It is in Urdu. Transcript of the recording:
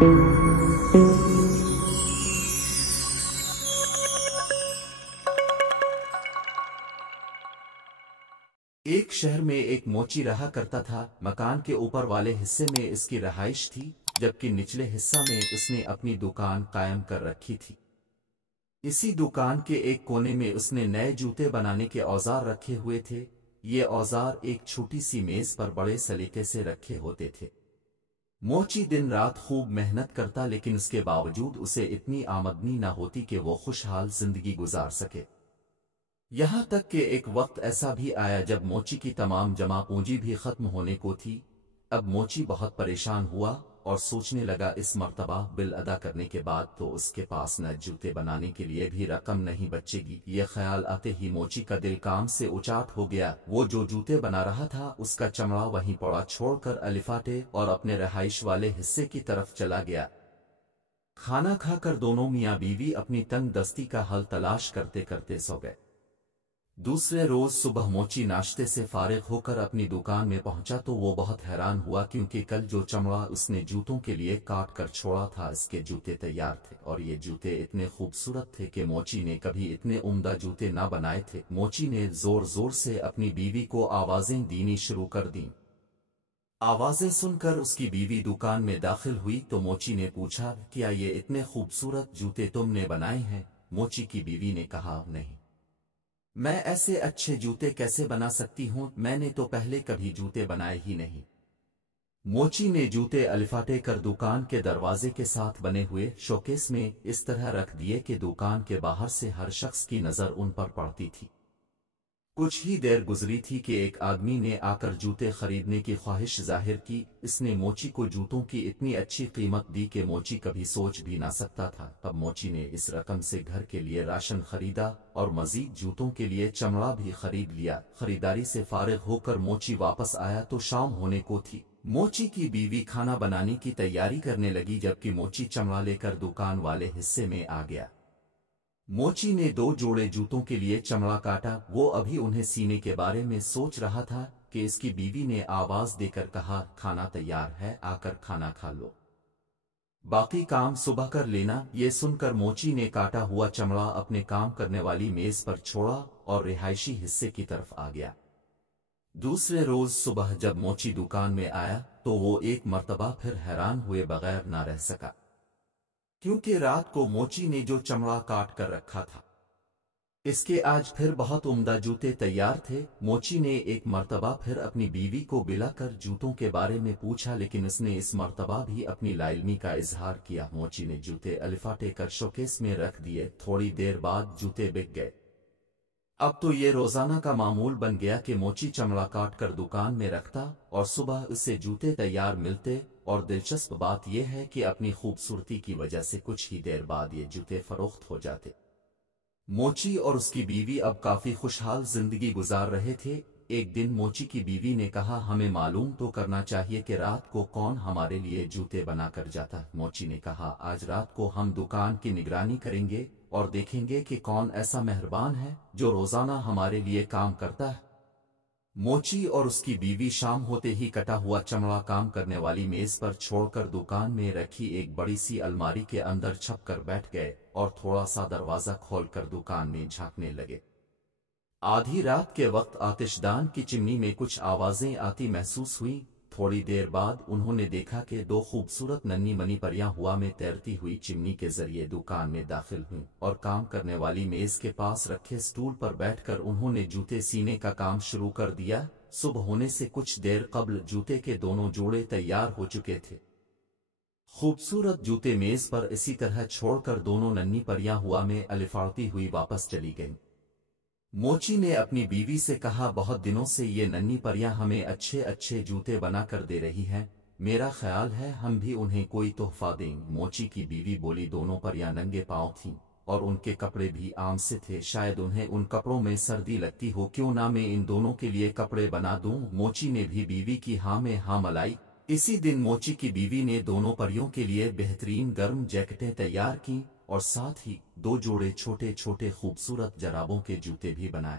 ایک شہر میں ایک موچی رہا کرتا تھا۔ مکان کے اوپر والے حصے میں اس کی رہائش تھی، جبکہ نچلے حصہ میں اس نے اپنی دکان قائم کر رکھی تھی۔ اسی دکان کے ایک کونے میں اس نے نئے جوتے بنانے کے اوزار رکھے ہوئے تھے۔ یہ اوزار ایک چھوٹی سی میز پر بڑے سلیقے سے رکھے ہوتے تھے۔ موچی دن رات خوب محنت کرتا، لیکن اس کے باوجود اسے اتنی آمدنی نہ ہوتی کہ وہ خوشحال زندگی گزار سکے۔ یہاں تک کہ ایک وقت ایسا بھی آیا جب موچی کی تمام جمع پونجی بھی ختم ہونے کو تھی۔ اب موچی بہت پریشان ہوا اور سوچنے لگا، اس مرتبہ بل ادا کرنے کے بعد تو اس کے پاس نہ جوتے بنانے کے لیے بھی رقم نہیں بچے گی۔ یہ خیال آتے ہی موچی کا دل کام سے اچاٹ ہو گیا۔ وہ جو جوتے بنا رہا تھا اس کا چمڑا وہیں پڑا چھوڑ کر الفاٹے اور اپنے رہائش والے حصے کی طرف چلا گیا۔ کھانا کھا کر دونوں میاں بیوی اپنی تنگ دستی کا حل تلاش کرتے کرتے سو گئے۔ دوسرے روز صبح موچی ناشتے سے فارغ ہو کر اپنی دکان میں پہنچا تو وہ بہت حیران ہوا، کیونکہ کل جو چمڑا اس نے جوتوں کے لیے کاٹ کر چھوڑا تھا اس کے جوتے تیار تھے، اور یہ جوتے اتنے خوبصورت تھے کہ موچی نے کبھی اتنے عمدہ جوتے نہ بنائے تھے۔ موچی نے زور زور سے اپنی بیوی کو آوازیں دینی شروع کر دیں۔ آوازیں سن کر اس کی بیوی دکان میں داخل ہوئی تو موچی نے پوچھا، کیا یہ اتنے خوبصورت جوتے تم نے بنائے ہیں؟ موچی کی بیوی نے کہا، نہیں، میں ایسے اچھے جوتے کیسے بنا سکتی ہوں، میں نے تو پہلے کبھی جوتے بنائے ہی نہیں۔ موچی نے جوتے الفاٹے کر دکان کے دروازے کے ساتھ بنے ہوئے شوکیس میں اس طرح رکھ دیے کہ دکان کے باہر سے ہر شخص کی نظر ان پر پڑتی تھی۔ کچھ ہی دیر گزری تھی کہ ایک آدمی نے آ کر جوتے خریدنے کی خواہش ظاہر کی۔ اس نے موچی کو جوتوں کی اتنی اچھی قیمت دی کہ موچی کبھی سوچ بھی نہ سکتا تھا۔ تب موچی نے اس رقم سے گھر کے لیے راشن خریدا اور مزید جوتوں کے لیے چمڑا بھی خرید لیا۔ خریداری سے فارغ ہو کر موچی واپس آیا تو شام ہونے کو تھی۔ موچی کی بیوی کھانا بنانے کی تیاری کرنے لگی، جبکہ موچی چمڑا لے کر دکان والے حصے میں آ گیا۔ موچی نے 2 جوڑے جوتوں کے لیے چمڑا کاٹا۔ وہ ابھی انہیں سینے کے بارے میں سوچ رہا تھا کہ اس کی بیوی نے آواز دے کر کہا، کھانا تیار ہے، آ کر کھانا کھا لو، باقی کام صبح کر لینا۔ یہ سن کر موچی نے کاٹا ہوا چمڑا اپنے کام کرنے والی میز پر چھوڑا اور رہائشی حصے کی طرف آ گیا۔ دوسرے روز صبح جب موچی دکان میں آیا تو وہ ایک مرتبہ پھر حیران ہوئے بغیر نہ رہ سکا، کیونکہ رات کو موچی نے جو چمڑا کاٹ کر رکھا تھا اس کے آج پھر بہت عمدہ جوتے تیار تھے۔ موچی نے ایک مرتبہ پھر اپنی بیوی کو بلا کر جوتوں کے بارے میں پوچھا، لیکن اس نے اس مرتبہ بھی اپنی لا علمی کا اظہار کیا۔ موچی نے جوتے الفاٹے کر شوکیس میں رکھ دیے۔ تھوڑی دیر بعد جوتے بک گئے۔ اب تو یہ روزانہ کا معمول بن گیا کہ موچی چمڑا کاٹ کر دکان میں رکھتا اور صبح اسے جوتے تیار ملتے، اور دلچسپ بات یہ ہے کہ اپنی خوبصورتی کی وجہ سے کچھ ہی دیر بعد یہ جوتے فروخت ہو جاتے۔ موچی اور اس کی بیوی اب کافی خوشحال زندگی گزار رہے تھے۔ ایک دن موچی کی بیوی نے کہا، ہمیں معلوم تو کرنا چاہیے کہ رات کو کون ہمارے لیے جوتے بنا کر جاتا۔ موچی نے کہا، آج رات کو ہم دکان کی نگرانی کریں گے اور دیکھیں گے کہ کون ایسا مہربان ہے جو روزانہ ہمارے لیے کام کرتا ہے۔ موچی اور اس کی بیوی شام ہوتے ہی کٹا ہوا چمڑا کام کرنے والی میز پر چھوڑ کر دکان میں رکھی ایک بڑی سی الماری کے اندر چھپ کر بیٹھ گئے اور تھوڑا سا دروازہ کھول کر دکان میں جھانکنے لگے۔ آدھی رات کے وقت آتش دان کی چمنی میں کچھ آوازیں آتی محسوس ہوئیں۔ تھوڑی دیر بعد انہوں نے دیکھا کہ 2 خوبصورت ننھی منی پریاں ہوا میں تیرتی ہوئی چمنی کے ذریعے دکان میں داخل ہوئیں، اور کام کرنے والی میز کے پاس رکھے سٹول پر بیٹھ کر انہوں نے جوتے سینے کا کام شروع کر دیا۔ صبح ہونے سے کچھ دیر قبل جوتے کے دونوں جوڑے تیار ہو چکے تھے۔ خوبصورت جوتے میز پر اسی طرح چھوڑ کر دونوں ننھی پریاں ہوا میں الفاڑتی ہوئی واپس چلی گئیں۔ موچی نے اپنی بیوی سے کہا، بہت دنوں سے یہ ننھی پریاں ہمیں اچھے اچھے جوتے بنا کر دے رہی ہیں، میرا خیال ہے ہم بھی انہیں کوئی تحفہ دیں۔ موچی کی بیوی بولی، دونوں پریاں ننگے پاؤں تھیں اور ان کے کپڑے بھی عام سے تھے، شاید انہیں ان کپڑوں میں سردی لگتی ہو، کیوں نہ میں ان دونوں کے لیے کپڑے بنا دوں۔ موچی نے بھی بیوی کی ہاں میں ہاں ملائی۔ اسی دن موچی کی بیوی نے دونوں پریوں کے لیے بہترین گرم جیکٹیں تیار کیں اور ساتھ ہی 2 جوڑے چھوٹے چھوٹے خوبصورت جرابوں کے جوتے بھی بنائے۔